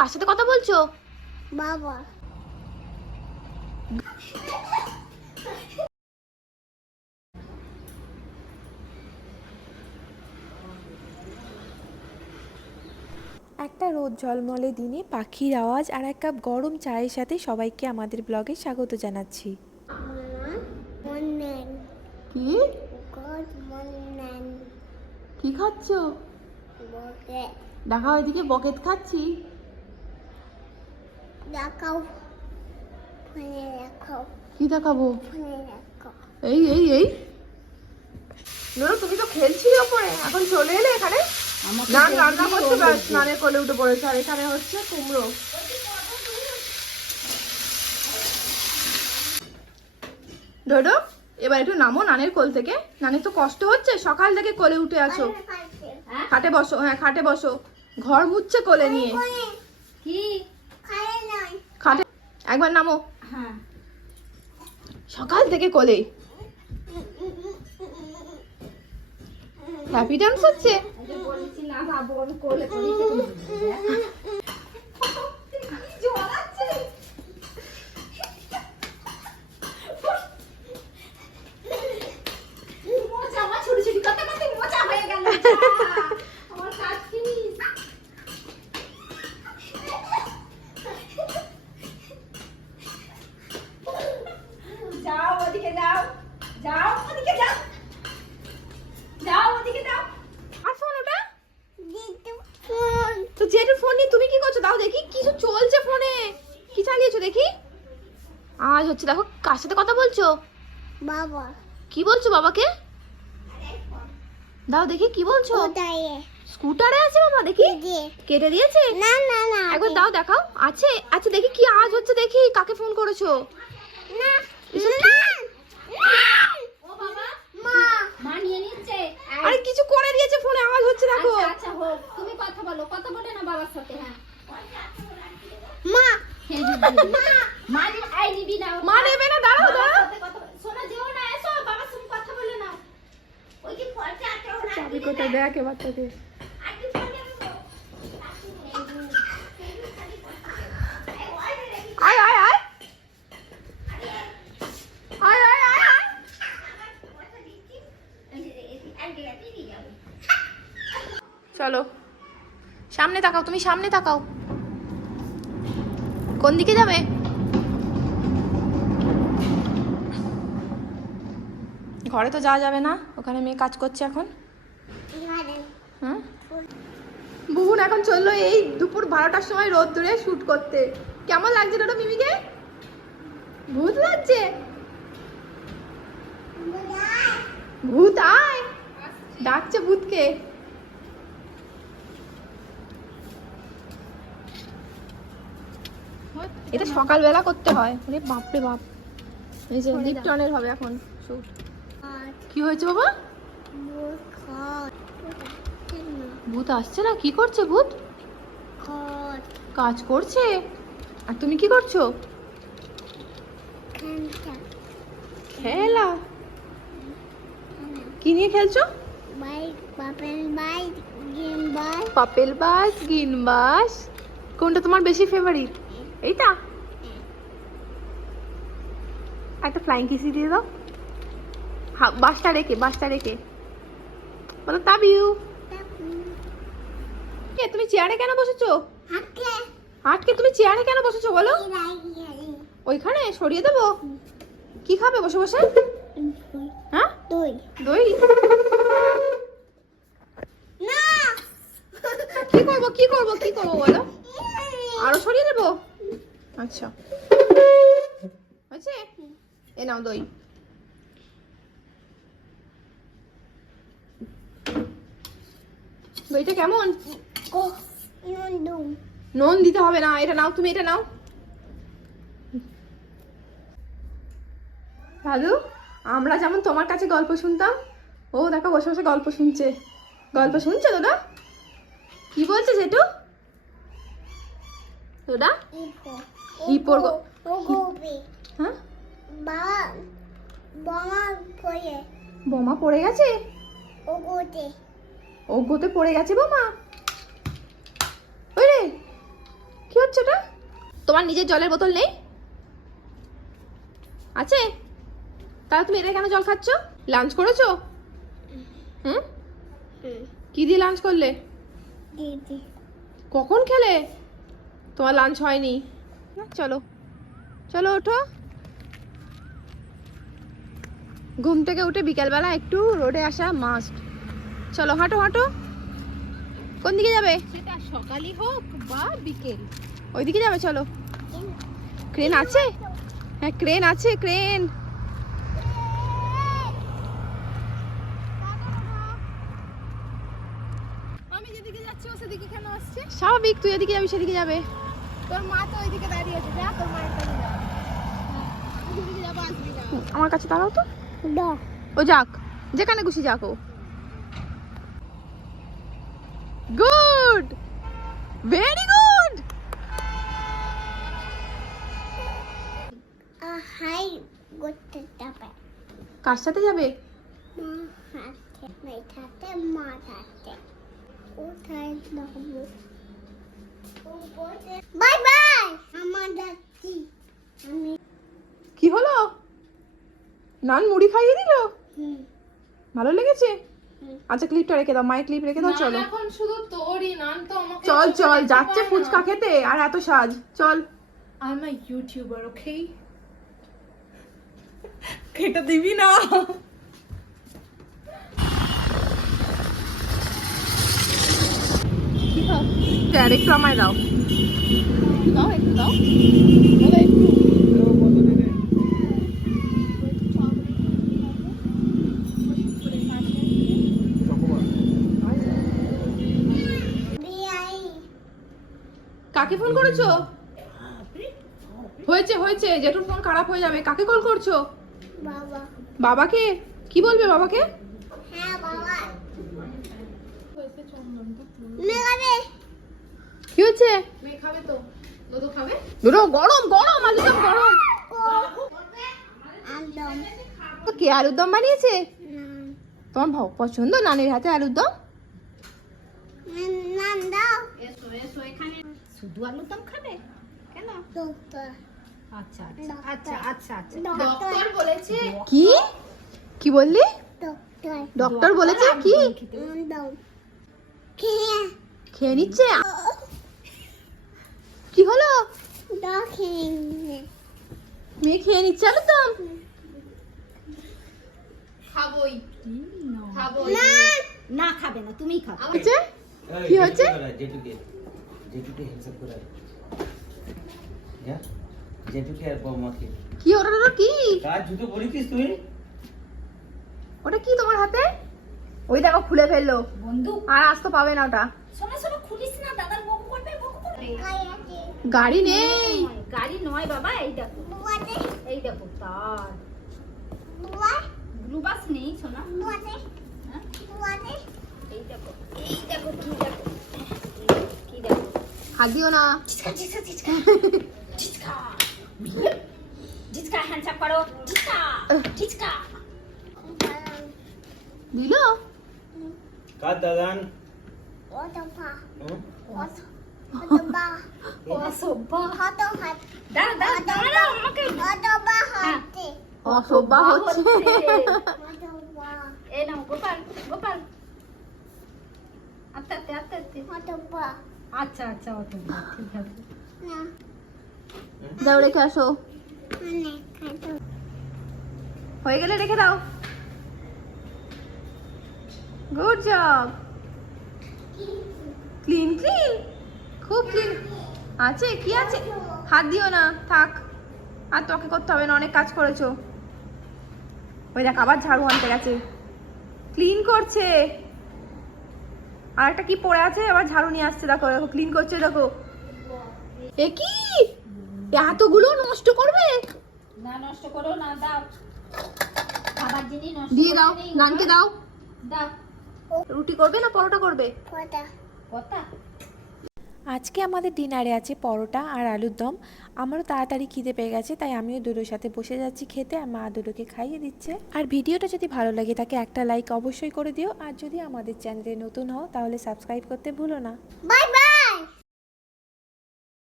কার সাথে কথা বলছো? বাবা। একটা রোদ ঝলমলে দিনে পাখির আওয়াজ আর এক কাপ গরম চায়ের সাথে সবাইকে আমাদের ব্লগে স্বাগত জানাচ্ছি। কি? কি খাচ্ছ? বকে দেখাও এদিকে বকেট খাচ্ছি। দেখাও ফোনে রাখো কি দেখাবো? ফোনে এই এই এই। নোরা তুমি তো খেলছিলে ওপরে। এখন চলে এলে এখানে। নান রান্না করছে ব্যাস স্নানের কোলে উঠে পড়েছে। আর এখানে হচ্ছে কুমড়ো। ডোডো এবার একটু নামো নানের কোল থেকে। নানের তো কষ্ট হচ্ছে সকাল থেকে কোলে উঠে আছো। খাটে বসো হ্যাঁ খাটে বসো। ঘর মুচ্ছে কোলে নিয়ে। কি? একবার নামো। হ্যাঁ। সকাল থেকে কোলে। হ্যাপি ডান্স হচ্ছে বলছি না বাবু আমি কোলে করি আমার ছুটি ছুটি করতে করতে মোচা হয়ে গেল আমার কাজ কি যাও ওদিকে যাও যাও ওদিকে যাও যাও ওদিকে যাও আর ফোন ওটা দিদু ফোন তো জেঠুর ফোন নিয়ে তুমি কি করছ দাও দেখি কিছু চলছে ফোনে কি চালিয়েছো দেখি আজ হচ্ছে দেখো কার সাথে কথা বলছো বাবা। কি বলছো বাবাকে? দাও দেখি কি বলছো? স্কুটারে। আছে বাবা দেখি। কেটে। দিয়েছে? না না না একবার দাও দেখাও। আছে আচ্ছা দেখি কি আজ হচ্ছে দেখি। কাকে ফোন করেছ? না না ও বাবা। মা। মা নিয়ে নিচ্ছে। আরে কিছু করে দিয়েছে ফোনে আওয়াজ হচ্ছে দেখো। আচ্ছা আচ্ছা হোক। তুমি কথা বলো কথা বলে না বাবার সাথে হ্যাঁ। মা। মা। মা নেবে না দাঁড়াও বাবার দাঁড়াও সাথে কথা বলে- শোনা যেও না এসো বাবার সঙ্গে কথা বলে না ওই যে ফলটা চাবি কোথায় দেখ আয়। চলো। সামনে তাকাও, তুমি সামনে তাকাও। কোন দিকে যাবে? ঘরে তো যাওয়া যাবে না, ওখানে মেয়ে কাজ করছে এখন। হুম? বুবুন এখন চলল এই দুপুর বারোটার সময় রোদ দূরে শ্যুট করতে। কেমন লাগছে ওটা মিমিকে? ভূত লাগছে? ভূত আয়! ডাকছে ভূতকে। এটা সকালবেলা করতে হয়। আরে বাপরে বাপ। এই যে লিপটনের হবে এখন শুট কি হয়েছে বাবা? ভূত আসছে না? কি করছে ভূত? কাজ করছে? আর তুমি কি করছ? খেলা? কি নিয়ে খেলছো? পাপেল বাস। গিন বাস। কোনটা তোমার বেশি ফেভারিট এইটা? একটা ফ্লাইং কিসি দিয়ে দাও। বাসটা রেখে বাসটা রেখে। বলো তাব ইউ কে তুমি চেয়ারে কেন বসেছো? আটকে। তুমি চেয়ারে কেন বসেছো বলো? ওইখানে সরিয়ে দেবো? কি খাবে বসে বসে? হ্যাঁ? তুই দই? কি করব কি করব কি করব বলো? আরও সরিয়ে দেবো? আচ্ছা। হয়েছে? এ নাও দই। দইটা কেমন? নুন দিতে হবে না এটা নাও তুমি এটা নাও। দাদু আমরা যেমন তোমার কাছে গল্প শুনতাম ও দেখো বসে বসে গল্প শুনছে। গল্প শুনছে দাদা? কি বলছে জেঠু? দাদা? হিপোর গ- ও গোপি। হ্যাঁ? বামা পড়ে গেছে? ও গোতে। ও গোতে পড়ে গেছে বোমা ওই রে কি হচ্ছে এটা তোমার নিজের জলের বোতল নেই? আছে? তাহলে তুমি এটা কেন জল খাচ্ছ? লাঞ্চ করেছ? হুম? কি দিয়ে লাঞ্চ করলে? কখন খেলে? তোমার লাঞ্চ হয়নি। চলো। চলো ওঠো। ঘুম থেকে উঠে বিকেলবেলা একটু রোডে আসা মাস্ট চলো হাঁটো হাঁটো। কোন দিকে যাবে? সেটা সকালই হোক বা বিকেল? ওইদিকে যাবে চলো। ক্রেন আছে? হ্যাঁ ক্রেন আছে ক্রেন। আমি যেদিকে যাচ্ছি ও সেদিকে কেন আসছে? স্বাভাবিক তুই এদিকে যাবি সেদিকে যাবে। তোর মা তো ওইদিকে দাঁড়িয়ে আছে যা তোর মায়ের কাছে যা। আমি যাব আসবি না। আমার কাছে দাঁড়াও তো। দা। ও যাক যেখানে খুশি যাক ও। গুড! ভেরি গুড হাই করতে যাবে কার সাথে যাবে? মেঠাতে মা হাতে কোথায় যাব বাই বাই আমার যাচ্ছি আমি কি হলো? নান মুড়ি খাইয়ে দিল? ভালো লেগেছে। আচ্ছা ক্লিপটা রেখে দাও মায়ের ক্লিপ রেখে দাও চলো। এখন শুধু তোরই নান তো আমাকে চল চল যাচ্ছে ফুচকা খেতে আর এত সাজ চল। I am a YouTuber okay খেতে দিবি না। একটু আমায় দাও। দাও একটু দাও। একটু কাকে ফোন করেছ? হয়েছে হয়েছে জেঠুর ফোন খারাপ হয়ে যাবে। কাকে কল করছ? বাবা। বাবাকে? কি বলবে বাবাকে? হ্যাঁ বাবা। কি হচ্ছে গরম গরম আলুরদম গরম। তো কে আলুর দম বানিয়েছে? তোমার ভ- পছন্দ নানির হাতে আলুর দম? শুধু আলুর দম খাবে কেন? আচ্ছা আচ্ছা আচ্ছা আচ্ছা আচ্ছা। ডক্টর। বলেছে কি? কি বললি? ডক্টর। বলেছে কি? দাও খেয়ে খেয়ে নিচ্ছে। কি হলো? খেয়ে মেয়ে খেয়ে নিচ্ছে আলুর দম খাবই। খাবই। না। খাবে না তুমি খাবে। হচ্ছে? কি হয়েছে? জেঠুকে হিসাব করে যা জেঠুকে আর বৌমাকে কি ওটা ওটা কি? কার জুতো পরেছিস তুই? ওটা কি তোমার হাতে? ওই দেখো খুলে ফেলল। বন্ধু। আর আসতে পাবে না ওটা। শোনো শোনো খুলিস না দাদার বকু করবে বকু করবে। গাড়ি নেই। গাড়ি নয় বাবা এই দেখো। বুয়াতে এই দেখো তার। বুয়া? ব্লু বাস নেই শোনা। বুয়াতে হ্যাঁ? বুয়াতে এই দেখো এই দেখো কি হাত দিও না জিসকা জিসকা জিসকা জিসকা জিসকা হ্যান্ডস আপ করো জিসকা জিসকা দিল কার দাদান ওটা পা হুম? ওটা ওটা বা অসভ্য হাতো হাত দাঁড়া দাঁড়া দাঁড়া আমাকে ওটা বা হাতে অসভ্যা হচ্ছে ওটা বা এই নাও গোপাল গোপাল আচ্ছা আচ্ছা আচ্ছা আচ্ছা ওটা বা আচ্ছা আচ্ছা অত ঠিক আছে। না। যাও রেখে আসো। মানে হয়ে গেলে রেখে দাও। গুড জব ক্লিন ক্লিন খুব ক্লিন আছে কি আছে? হাত দিও না থাক। আর তোমাকে করতে হবে না অনেক কাজ করেছ। ওই দেখ আবার ঝাড়ু আনতে গেছে। ক্লিন করছে। আর একটা কি পড়ে আছে? আবার ঝাড়ু নিয়ে আসছে দেখো দেখো ক্লিন করছে দেখো। এ কি? এতগুলো নষ্ট করবে? না নষ্ট করো না দাও। খাবার জিনিস নষ্ট দিয়ে দাও নানকে দাও। দাও। রুটি করবে না পরোটা করবে? পরোটা কথা আজকে আমাদের ডিনারে আছে পরোটা আর আলুর দম। আমারও তাড়াতাড়ি খিদে পেয়ে গেছে, তাই আমিও দুটোর সাথে বসে যাচ্ছি খেতে আর মা দুটোকে খাইয়ে দিচ্ছে। আর ভিডিওটা যদি ভালো লাগে তাকে একটা লাইক অবশ্যই করে দিও। আর যদি আমাদের চ্যানেলে নতুন হও তাহলে সাবস্ক্রাইব করতে ভুলো না। বাই